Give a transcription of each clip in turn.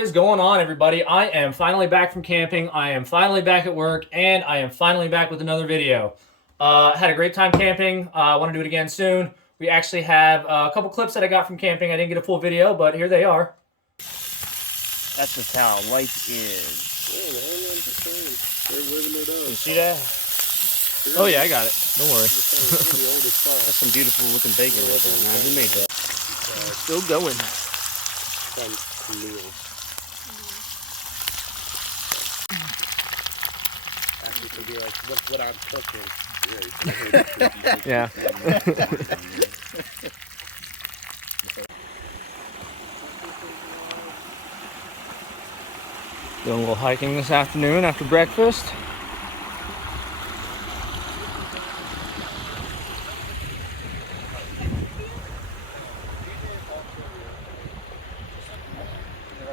is going on, everybody? I am finally back from camping. I am finally back at work, and I am finally back with another video. Had a great time camping. I want to do it again soon. We actually have a couple clips that I got from camping. I didn't get a full video, but here they are. That's just how life is. You see that? Oh yeah, I got it. Don't worry. That's some beautiful looking bacon right there, man. Who made that? Still going. Actually, be like, look what I'm cooking. Yeah. Doing a little hiking this afternoon after breakfast.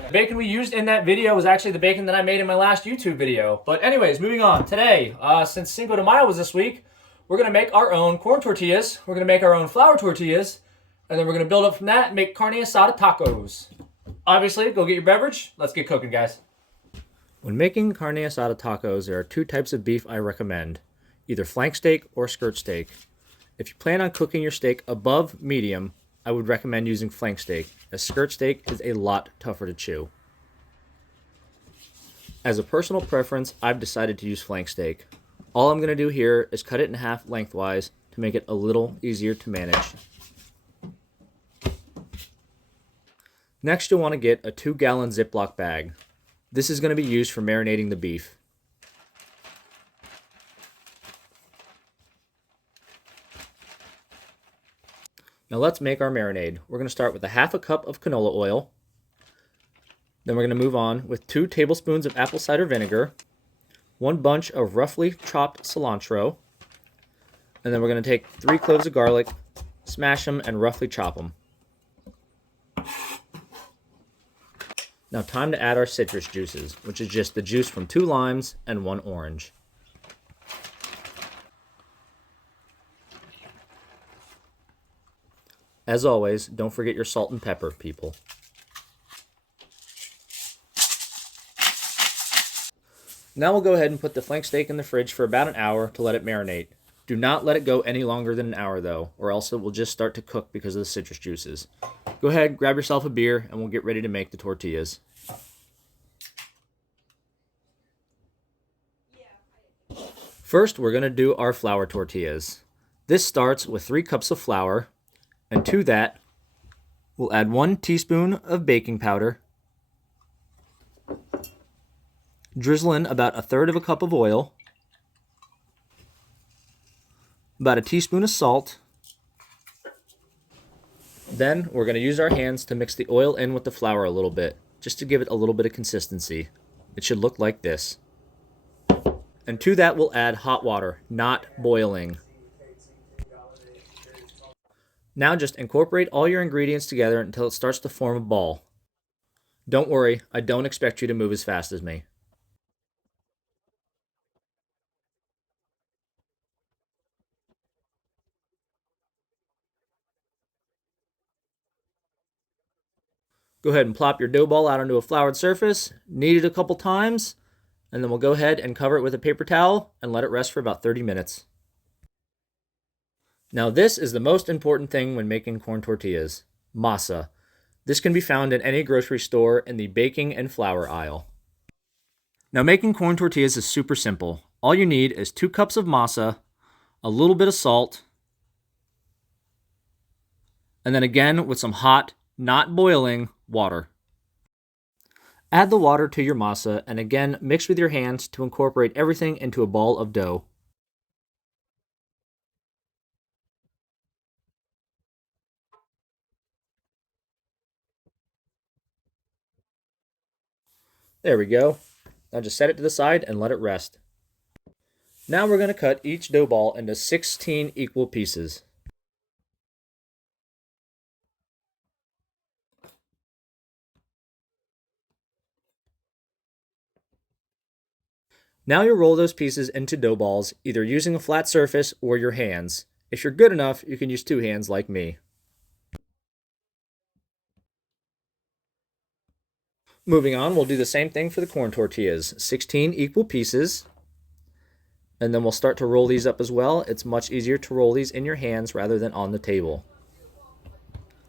The bacon we used in that video was actually the bacon that I made in my last YouTube video. But anyways, moving on. Today, since Cinco de Mayo was this week, we're going to make our own corn tortillas. We're going to make our own flour tortillas. And then we're going to build up from that and make carne asada tacos. Obviously, go get your beverage. Let's get cooking, guys. When making carne asada tacos, there are two types of beef I recommend. Either flank steak or skirt steak. If you plan on cooking your steak above medium, I would recommend using flank steak, as skirt steak is a lot tougher to chew. As a personal preference, I've decided to use flank steak. All I'm going to do here is cut it in half lengthwise to make it a little easier to manage. Next, you'll want to get a 2-gallon Ziploc bag. This is going to be used for marinating the beef. Now let's make our marinade. We're going to start with a half a cup of canola oil. Then we're going to move on with 2 tablespoons of apple cider vinegar, 1 bunch of roughly chopped cilantro, and then we're going to take 3 cloves of garlic, smash them, and roughly chop them. Now time to add our citrus juices, which is just the juice from 2 limes and 1 orange. As always, don't forget your salt and pepper, people. Now we'll go ahead and put the flank steak in the fridge for about an hour to let it marinate. Do not let it go any longer than an hour though, or else it will just start to cook because of the citrus juices. Go ahead, grab yourself a beer, and we'll get ready to make the tortillas. First, we're going to do our flour tortillas. This starts with 3 cups of flour, and to that, we'll add 1 teaspoon of baking powder, drizzle in about 1/3 cup of oil, about a teaspoon of salt. Then we're going to use our hands to mix the oil in with the flour a little bit, just to give it a little bit of consistency. It should look like this. And to that we'll add hot water, not boiling. Now just incorporate all your ingredients together until it starts to form a ball. Don't worry, I don't expect you to move as fast as me. Go ahead and plop your dough ball out onto a floured surface, knead it a couple times, and then we'll go ahead and cover it with a paper towel and let it rest for about 30 minutes. Now this is the most important thing when making corn tortillas, masa. This can be found in any grocery store in the baking and flour aisle. Now making corn tortillas is super simple. All you need is 2 cups of masa, a little bit of salt, and then again with some hot, not boiling, water. Add the water to your masa and again mix with your hands to incorporate everything into a ball of dough. There we go. Now just set it to the side and let it rest. Now we're going to cut each dough ball into 16 equal pieces. Now you'll roll those pieces into dough balls, either using a flat surface or your hands. If you're good enough, you can use 2 hands like me. Moving on, we'll do the same thing for the corn tortillas. 16 equal pieces. And then we'll start to roll these up as well. It's much easier to roll these in your hands rather than on the table.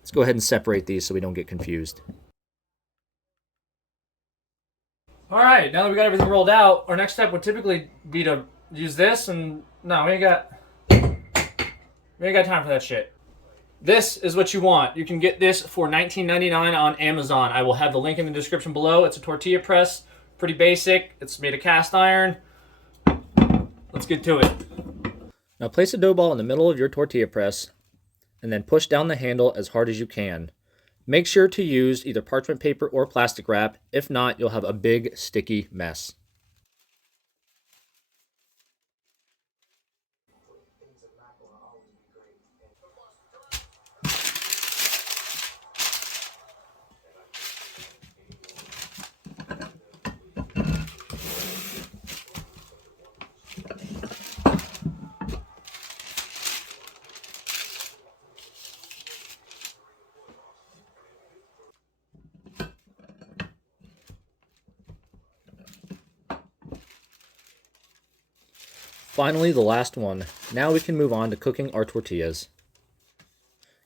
Let's go ahead and separate these so we don't get confused. All right, now that we got everything rolled out, our next step would typically be to use this, and no, we ain't got time for that shit. This is what you want. You can get this for $19.99 on Amazon. I will have the link in the description below. It's a tortilla press, pretty basic. It's made of cast iron. Let's get to it. Now place a dough ball in the middle of your tortilla press and then push down the handle as hard as you can. Make sure to use either parchment paper or plastic wrap. If not, you'll have a big sticky mess. Finally, the last one. Now we can move on to cooking our tortillas.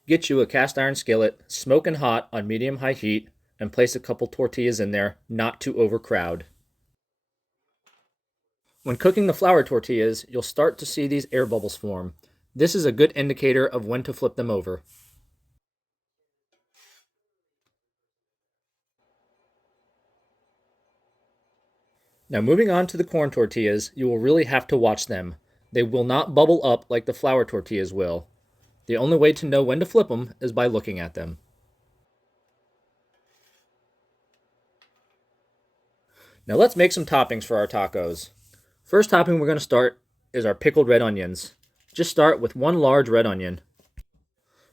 Get you a cast iron skillet, smoking hot on medium-high heat, and place a couple tortillas in there, not to overcrowd. When cooking the flour tortillas, you'll start to see these air bubbles form. This is a good indicator of when to flip them over. Now moving on to the corn tortillas, you will really have to watch them. They will not bubble up like the flour tortillas will. The only way to know when to flip them is by looking at them. Now let's make some toppings for our tacos. First topping we're going to start is our pickled red onions. Just start with one large red onion.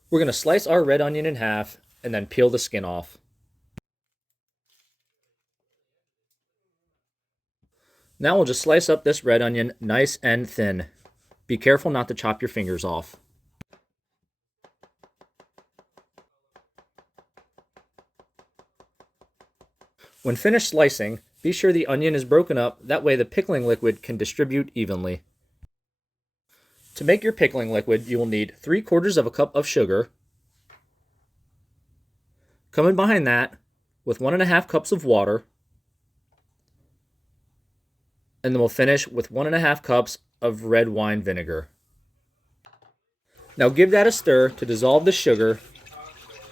We're going to slice our red onion in half and then peel the skin off. Now we'll just slice up this red onion nice and thin. Be careful not to chop your fingers off. When finished slicing, be sure the onion is broken up, that way the pickling liquid can distribute evenly. To make your pickling liquid, you will need 3/4 of a cup of sugar. Coming behind that with 1.5 cups of water. And then we'll finish with 1.5 cups of red wine vinegar. Now give that a stir to dissolve the sugar.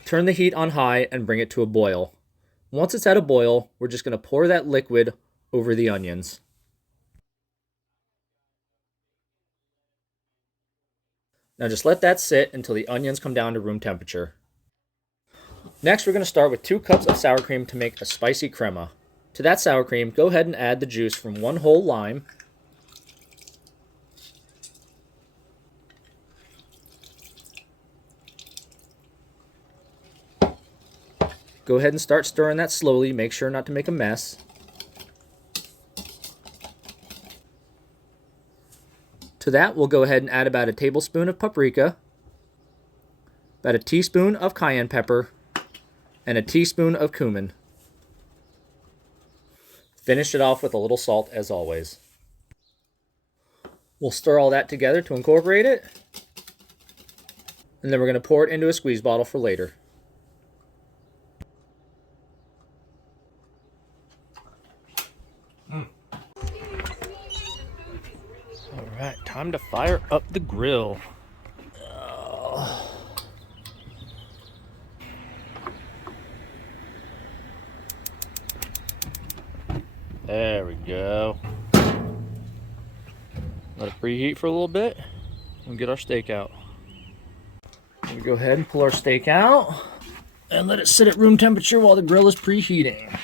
Turn the heat on high and bring it to a boil. Once it's at a boil, we're just going to pour that liquid over the onions. Now just let that sit until the onions come down to room temperature. Next, we're going to start with 2 cups of sour cream to make a spicy crema. To that sour cream, go ahead and add the juice from 1 whole lime. Go ahead and start stirring that slowly. Make sure not to make a mess. To that, we'll go ahead and add about a tablespoon of paprika, about a teaspoon of cayenne pepper, and a teaspoon of cumin. Finish it off with a little salt as always. We'll stir all that together to incorporate it. And then we're going to pour it into a squeeze bottle for later. Alright, time to fire up the grill. There we go. Let it preheat for a little bit and get our steak out. We go ahead and pull our steak out and let it sit at room temperature while the grill is preheating.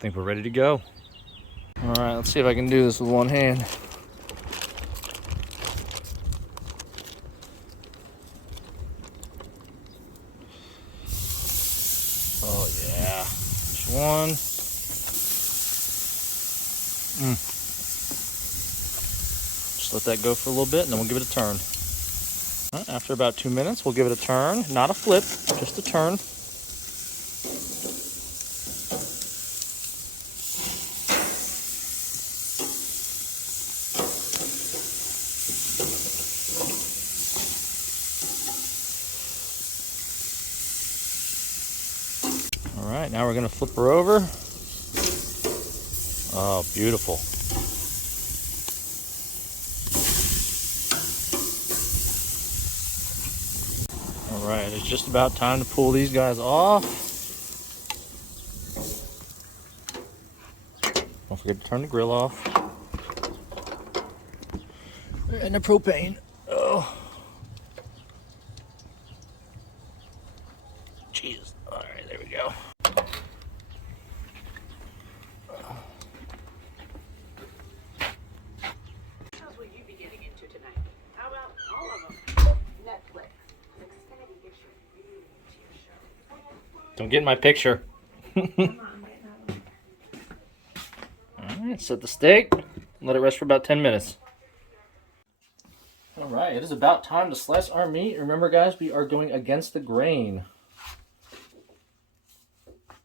I think we're ready to go. All right, let's see if I can do this with one hand. Oh yeah, just one. Just let that go for a little bit and then we'll give it a turn. All right, after about 2 minutes, we'll give it a turn. Not a flip, just a turn. All right, now we're gonna flip her over. Oh, beautiful. All right, it's just about time to pull these guys off. Don't forget to turn the grill off. And the propane. Oh. Jeez. All right, there we go. How's what you be getting into tonight? How about all of them? Netflix. Xfinity gets your huge show. Don't get in my picture. Come on, get another one. All right, set the steak. Let it rest for about 10 minutes. All right, it is about time to slice our meat. Remember, guys, we are going against the grain.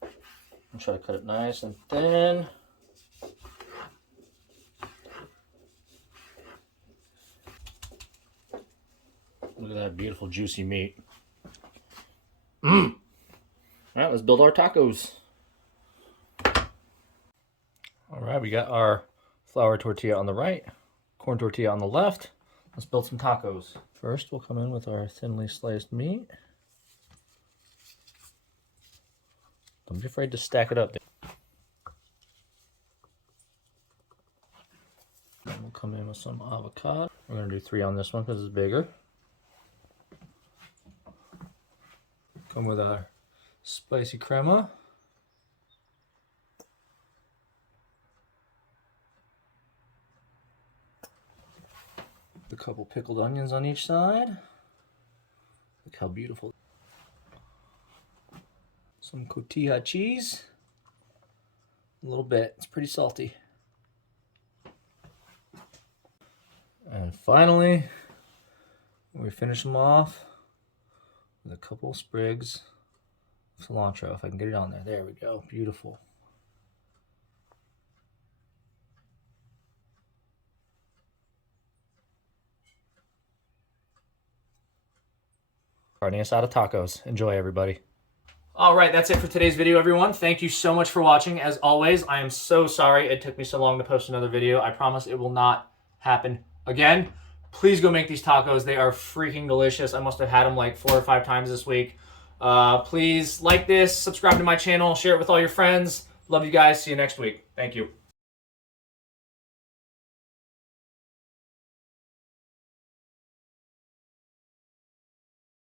I'll try to cut it nice and thin. Look at that beautiful, juicy meat. All right, let's build our tacos. All right, we got our flour tortilla on the right, corn tortilla on the left. Let's build some tacos. First, we'll come in with our thinly sliced meat. Don't be afraid to stack it up. Then we'll come in with some avocado. We're gonna do 3 on this one because it's bigger. Come with our spicy crema. A couple pickled onions on each side. Look how beautiful. Some tortilla cheese. A little bit. It's pretty salty. And finally, we finish them off with a couple sprigs of cilantro. If I can get it on there. There we go. Beautiful. Carne Asada tacos. Enjoy, everybody. All right, that's it for today's video, everyone. Thank you so much for watching. As always, I am so sorry it took me so long to post another video. I promise it will not happen again. Please go make these tacos. They are freaking delicious. I must have had them like 4 or 5 times this week. Please like this, subscribe to my channel, share it with all your friends. Love you guys. See you next week. Thank you.